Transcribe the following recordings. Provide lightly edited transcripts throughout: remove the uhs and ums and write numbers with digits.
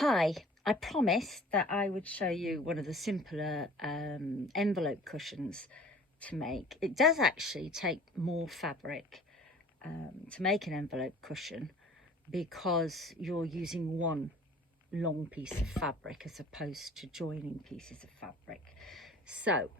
Hi, I promised that I would show you one of the simpler envelope cushions to make. It does actually take more fabric to make an envelope cushion because you're using one long piece of fabric as opposed to joining pieces of fabric. So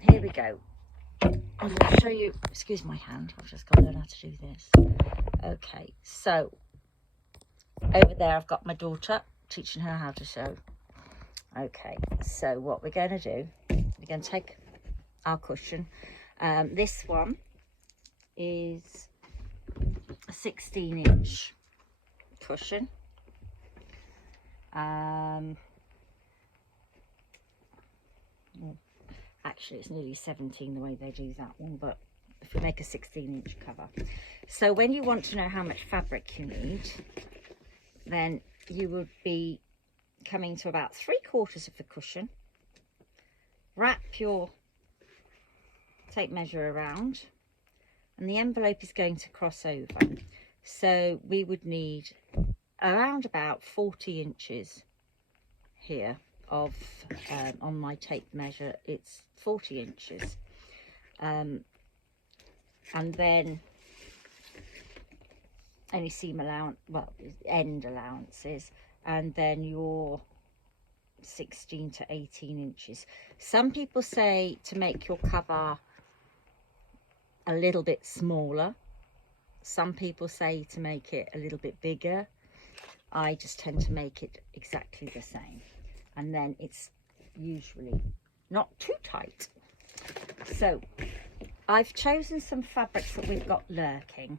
here we go. I'm going to show you, excuse my hand, I've just got to learn how to do this. Okay, so over there I've got my daughter teaching her how to sew. Okay, so what we're going to do, we're going to take our cushion. This one is a 16-inch cushion. Actually, it's nearly 17 the way they do that one, but if we make a 16-inch cover. So when you want to know how much fabric you need, then you would be coming to about 3/4 of the cushion. Wrap your tape measure around, and the envelope is going to cross over. So we would need around about 40 inches here of, on my tape measure, it's 40 inches. And then any seam allowance, well, end allowances, and then your 16 to 18 inches. Some people say to make your cover a little bit smaller. Some people say to make it a little bit bigger. I just tend to make it exactly the same, and then it's usually not too tight. So I've chosen some fabrics that we've got lurking.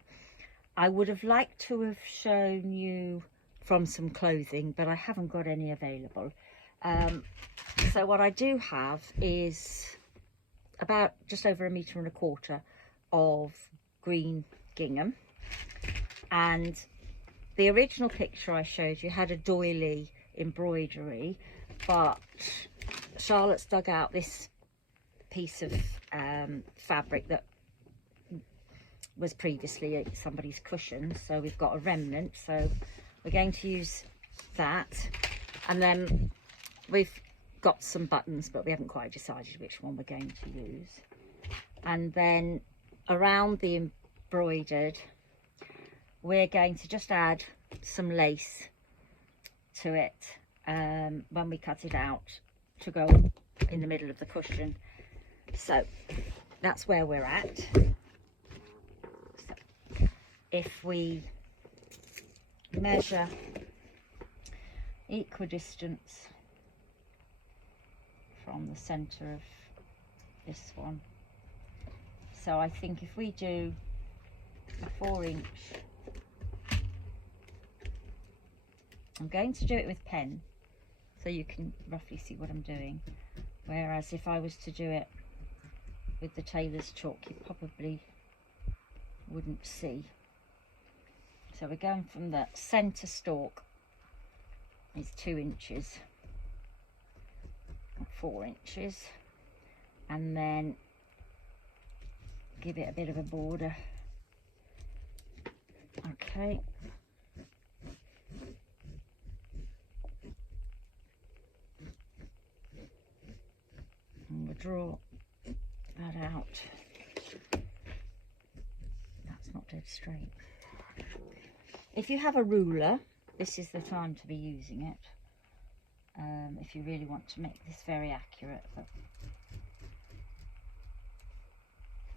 I would have liked to have shown you from some clothing, but I haven't got any available. So what I do have is about just over 1.25 meters of green gingham, and the original picture I showed you had a doily embroidery, but Charlotte's dug out this piece of fabric that was previously somebody's cushion, so we've got a remnant, so we're going to use that. And then we've got some buttons, but we haven't quite decided which one we're going to use. And then around the embroidered, we're going to just add some lace to it when we cut it out to go in the middle of the cushion. So that's where we're at. So if we measure equidistance from the center of this one, so I think if we do a 4-inch, I'm going to do it with pen so you can roughly see what I'm doing, whereas if I was to do it with the tailor's chalk you probably wouldn't see. So we're going from the center stalk is 2 inches, 4 inches, and then give it a bit of a border. Okay, and we'll draw that out. That's not dead straight. If you have a ruler, this is the time to be using it, if you really want to make this very accurate, but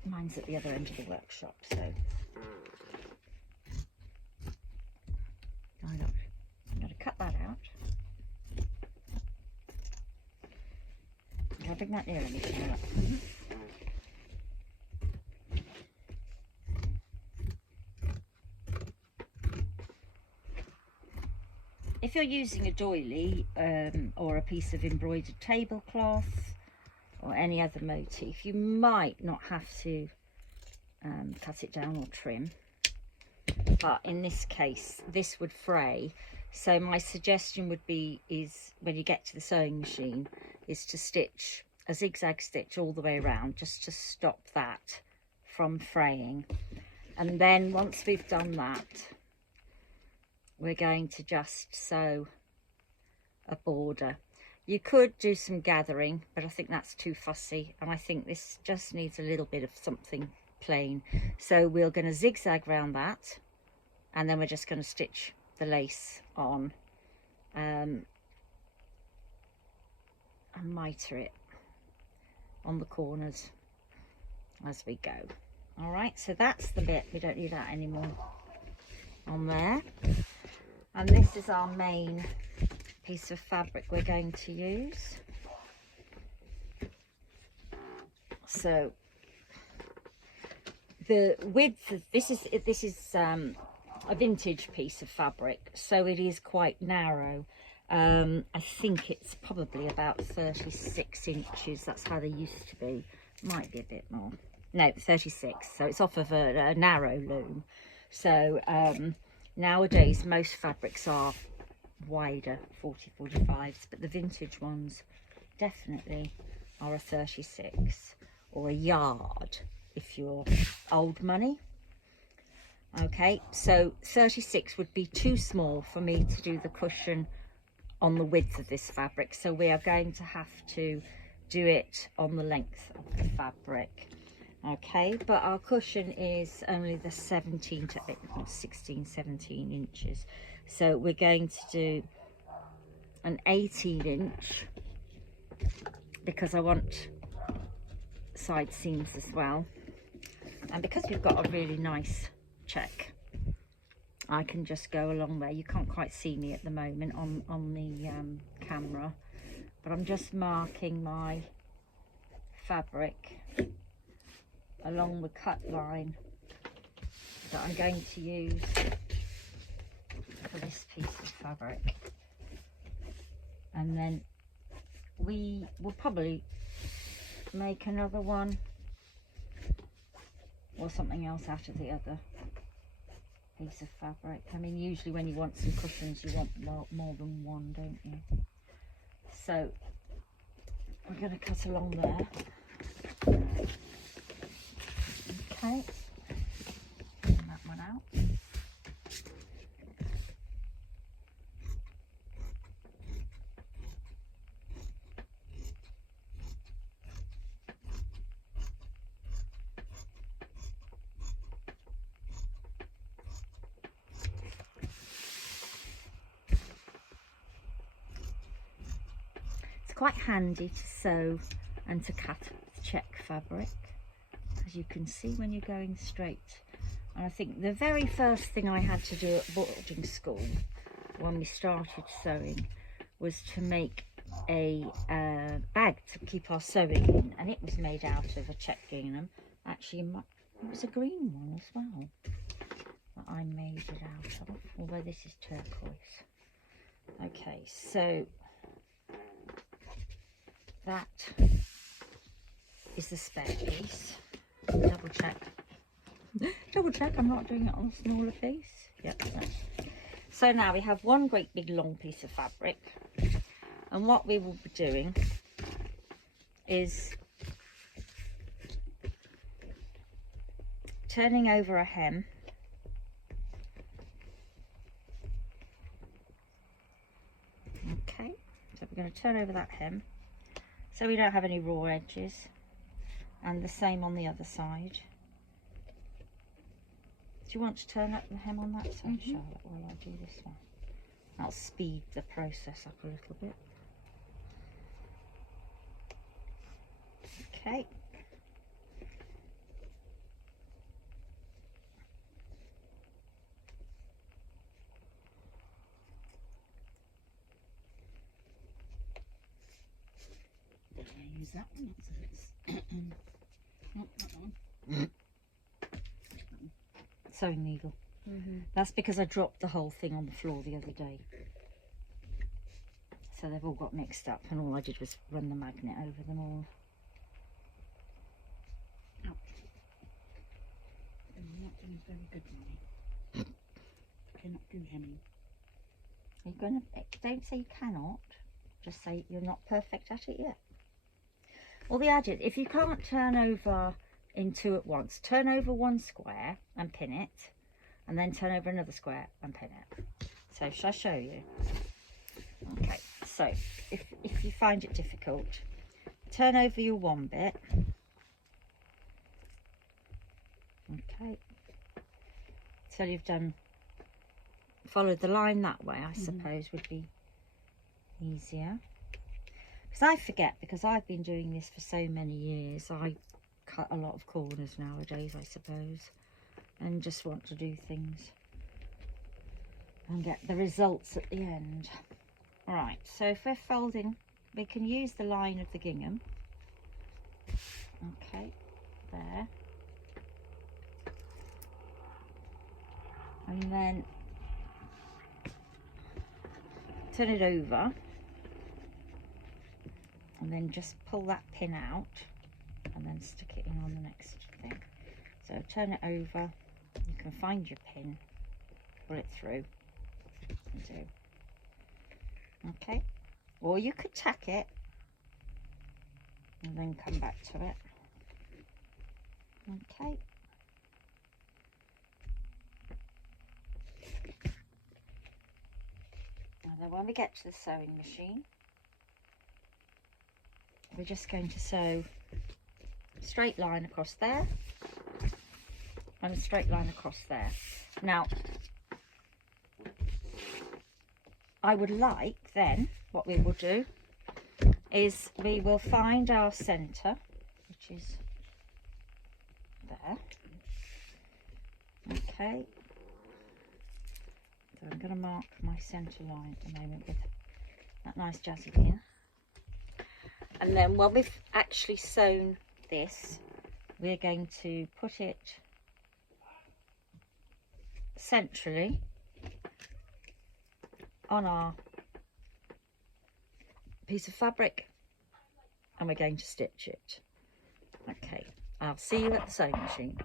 mine's at the other end of the workshop, so I'm going to cut that out. Can I bring that nearer me, Charlotte? If you're using a doily or a piece of embroidered tablecloth or any other motif, you might not have to cut it down or trim, but in this case this would fray. So my suggestion would be is when you get to the sewing machine is to stitch a zigzag stitch all the way around just to stop that from fraying. And then once we've done that, we're going to just sew a border. You could do some gathering, but I think that's too fussy, and I think this just needs a little bit of something plain. So we're going to zigzag around that, and then we're just going to stitch the lace on and miter it on the corners as we go. All right, so that's the bit, we don't need that anymore on there. And this is our main piece of fabric we're going to use. So the width of this is a vintage piece of fabric, so it is quite narrow. I think it's probably about 36 inches. That's how they used to be. Might be a bit more. No, 36. So it's off of a narrow loom. So nowadays most fabrics are wider, 40, 45s, but the vintage ones definitely are a 36 or a yard if you're old money. Okay, so 36 would be too small for me to do the cushion on the width of this fabric, so we are going to have to do it on the length of the fabric. Okay, but our cushion is only the 17 to 16, 17 inches, so we're going to do an 18 inch because I want side seams as well, and because we've got a really nice check, I can just go along there. You can't quite see me at the moment on the camera, but I'm just marking my fabric along the cut line that I'm going to use for this piece of fabric. And then we will probably make another one or something else out of the other piece of fabric. I mean, usually when you want some cushions you want more than one, don't you? So we're going to cut along there. Okay, bring that one out. It's quite handy to sew and to cut check fabric, as you can see when you're going straight. And I think the very first thing I had to do at boarding school when we started sewing was to make a bag to keep our sewing in, and it was made out of a check gingham. Actually, it was a green one as well that I made it out of, although this is turquoise. Okay, so that is the spare piece. Double check. Double check I'm not doing it on a smaller piece. Yep. So now we have one great big long piece of fabric, and what we will be doing is turning over a hem. Okay, so we're going to turn over that hem so we don't have any raw edges, and the same on the other side. Do you want to turn up the hem on that side, Charlotte, while I do this one? That'll speed the process up a little bit. Okay. Use that one, so it's not that one. Sewing needle. That's because I dropped the whole thing on the floor the other day, so they've all got mixed up, and all I did was run the magnet over them all. Oh. You're not doing very good, Mommy. Cannot do hemming. Are you going to? Don't say you cannot. Just say you're not perfect at it yet. Well, the idea, if you can't turn over in two at once, turn over one square and pin it, and then turn over another square and pin it. So shall I show you? Okay, So if you find it difficult, turn over your one bit. Okay, till you've done, follow the line that way, I suppose would be easier. Because I forget, because I've been doing this for so many years, I cut a lot of corners nowadays, I suppose, and just want to do things and get the results at the end. Right, so if we're folding, we can use the line of the gingham. Okay, there. And then turn it over, and then just pull that pin out and then stick it in on the next thing. So turn it over, you can find your pin, pull it through and do. Okay, or you could tack it and then come back to it. Okay. And then when we get to the sewing machine, we're just going to sew a straight line across there and a straight line across there. Now, I would like then, what we will do is we will find our centre, which is there. Okay. So I'm going to mark my centre line at the moment with that nice jazzy pin. And then when we've actually sewn this, we're going to put it centrally on our piece of fabric, and we're going to stitch it. Okay, I'll see you at the sewing machine.